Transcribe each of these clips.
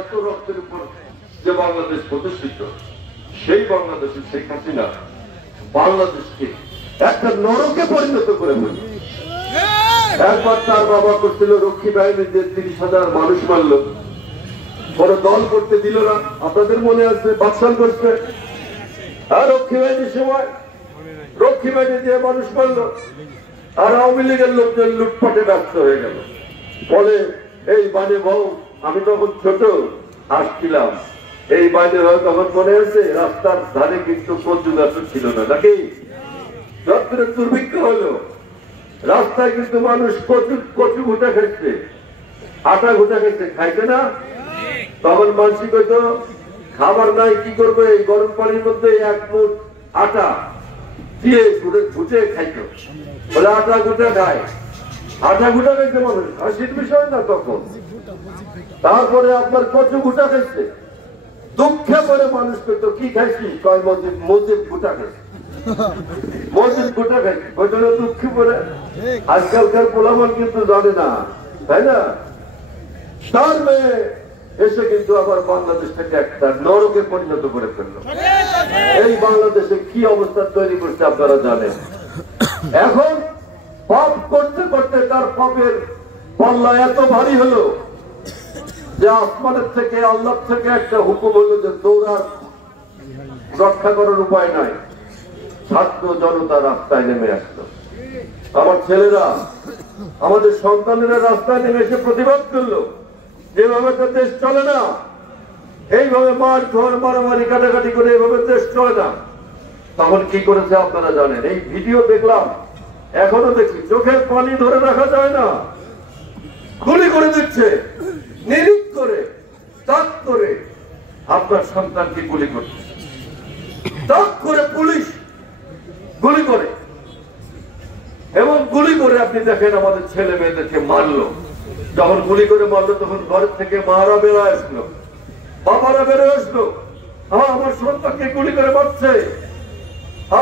এত রক্তের উপর যে বাংলাদেশ প্রতিষ্ঠিত, সেই বাংলাদেশে শেখ হাসিনা বাংলাদেশকে একটা নরকে পরিণত করে ফেলল। একবার তার বাবা করছিল রক্ষী বাহিনীতে 30,000 মানুষ মারল, কোন দল করতে দিল না। আপনাদের মনে আছে বাকশাল করছে, আর রক্ষী বাহিনীর সময় রক্ষী বাহিনী দিয়ে মানুষ মারল, আর আওয়ামী লীগের লোকজন লুটপাটে ব্যস্ত হয়ে গেল। ফলে এই বাজে বউ, আমি তখন ছোট আসছিলাম, এই বাজে বউ তখন মনে আছে রাস্তার ধারে কিন্তু কচু গাছ ছিল না, নাকি যত্র দুর্ভিক্ষ হলো, রাস্তায় কিন্তু মানুষ কচু ঘুটা খাইছে, আটা ঘুটা খাইছে, খাইছে না? তখন মানসিক হয়তো খাবার নাই, কি করবে, এই গরম পানির মধ্যে 1 মুঠ আটা দিয়ে ঘুটে খাইতো, বলে আটা ঘুটে খায়, আটা ঘুটা খাইছে মানুষ, হাসির বিষয় না তখন। তারপরে আপনার কচু ঘুটা খাইছে, দুঃখে পরে মানুষ পেতো কি খাইছি, কয় মসজিদ ঘুটা খাইছে, মসজিদ ঘুটা খাইছে, ওইটা দুঃখে পরে। আজকালকার পোলামান কিন্তু জানে না, তাই না? তার মেয়ে এসে কিন্তু আবার বাংলাদেশটাকে একটা নরকে পরিণত করে ফেললো। এই বাংলাদেশে কি অবস্থা তৈরি করছে আপনারা জানেন। এখন পাপ করতে করতে তার পাপের পাল্লা এত ভারী হলো যে আসমানের থেকে, আল্লাহ থেকে একটা হুকুম হলো যে দৌড়ার রক্ষা করার উপায় নাই। ছাত্র জনতা রাস্তায় নেমে আসলো। আমার ছেলেরা, আমাদের সন্তানেরা রাস্তায় নেমে এসে প্রতিবাদ করলো, যেভাবে তো দেশ চলে না, এইভাবে মার ঘর মারামারি কাটাকাটি করে এইভাবে দেশ চলে না। তখন কি করেছে আপনারা জানেন, এই ভিডিও দেখলাম, এখনো দেখি, চোখের পানি ধরে রাখা যায় না, গুলি করে দিচ্ছে, নিরীহ করে, তাক করে আপনার সন্তানকে গুলি করছে, তাক করে পুলিশ গুলি করে, এবং গুলি করে আপনি দেখেন আমাদের ছেলে মেয়েদেরকে মারলো। যখন গুলি করে মারলো তখন ঘরের থেকে মারা বেরো আসলো, বাবারা বেরো আসলো, আমার সন্তানকে গুলি করে মারছে,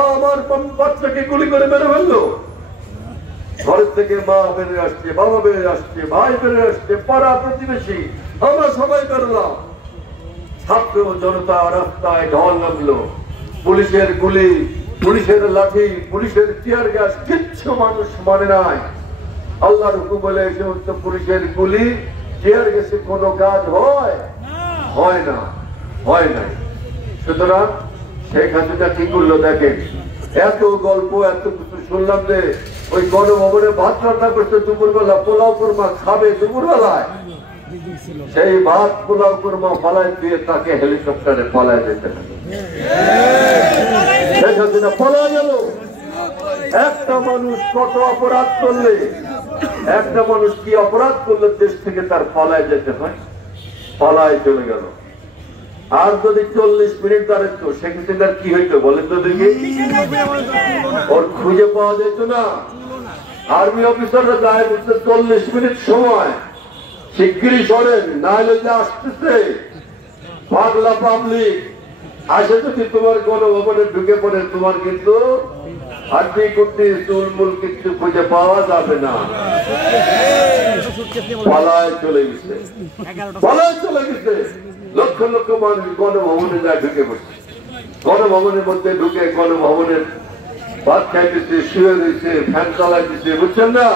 আমার বাচ্চাকে গুলি করে মেরে ফেললো। ঘরের থেকে মা বেরিয়ে আসছে, বাবা বেরিয়ে আসছে, ভাই বেরিয়ে আসছে, পাড়া প্রতিবেশী, আমরা সবাই বেরোলাম। ছাত্র জনতা রাস্তায় ঢল নামলো, পুলিশের গুলি, পুলিশের লাঠি, পুলিশের টিয়ার গ্যাস, কিচ্ছু মানুষ মানে নাই। আল্লাহর হুকুম বলে এই সমস্ত পুলিশের গুলি, টিয়ার গ্যাসে কোনো কাজ হয় না, হয় নাই। সুতরাং শেখ হাসিনা কি করলো দেখেন, এত গল্প এত কিছু শুনলাম যে ওই গণভবনে ভাত রান্না করছে দুপুরবেলা, পোলাও কোরমা খাবে দুপুরবেলায়, সেই ভাত পোলাও কোরমা পালায় দিয়ে তাকে হেলিকপ্টারে পালায় যেতে হবে। শেখ হাসিনা পালায় গেল। একটা মানুষ কত অপরাধ করলে, একটা মানুষ কি অপরাধ করলে দেশ থেকে তার পালায় যেতে হয়, পালায় চলে গেল। আর যদি 40 মিনিট দাঁড়াত শেখ হাসিনার কি হইতো বলেন তো দেখি? ওর খুঁজে পাওয়া যেত না। আর্মি অফিসাররা যায় বলছে 40 মিনিট সময়, শিগগিরই সরেন, না হলে যে আসতেছে পাগলা পাবলিক আসে, যদি তোমার গণভবনে ঢুকে পড়ে তোমার কিন্তু হাড্ডি কুড্ডি চুলমুল কিছু খুঁজে পাওয়া যাবে না। পালায় চলে গেছে, পালায় চলে গেছে। লক্ষ লক্ষ মানুষ গণভবনে যায় ঢুকে পড়ছে, গণভবনের মধ্যে ঢুকে গণভবনের ভাত খাইতেছে, শুয়ে রয়েছে, ফ্যান চালাইতেছে, বুঝছেন না?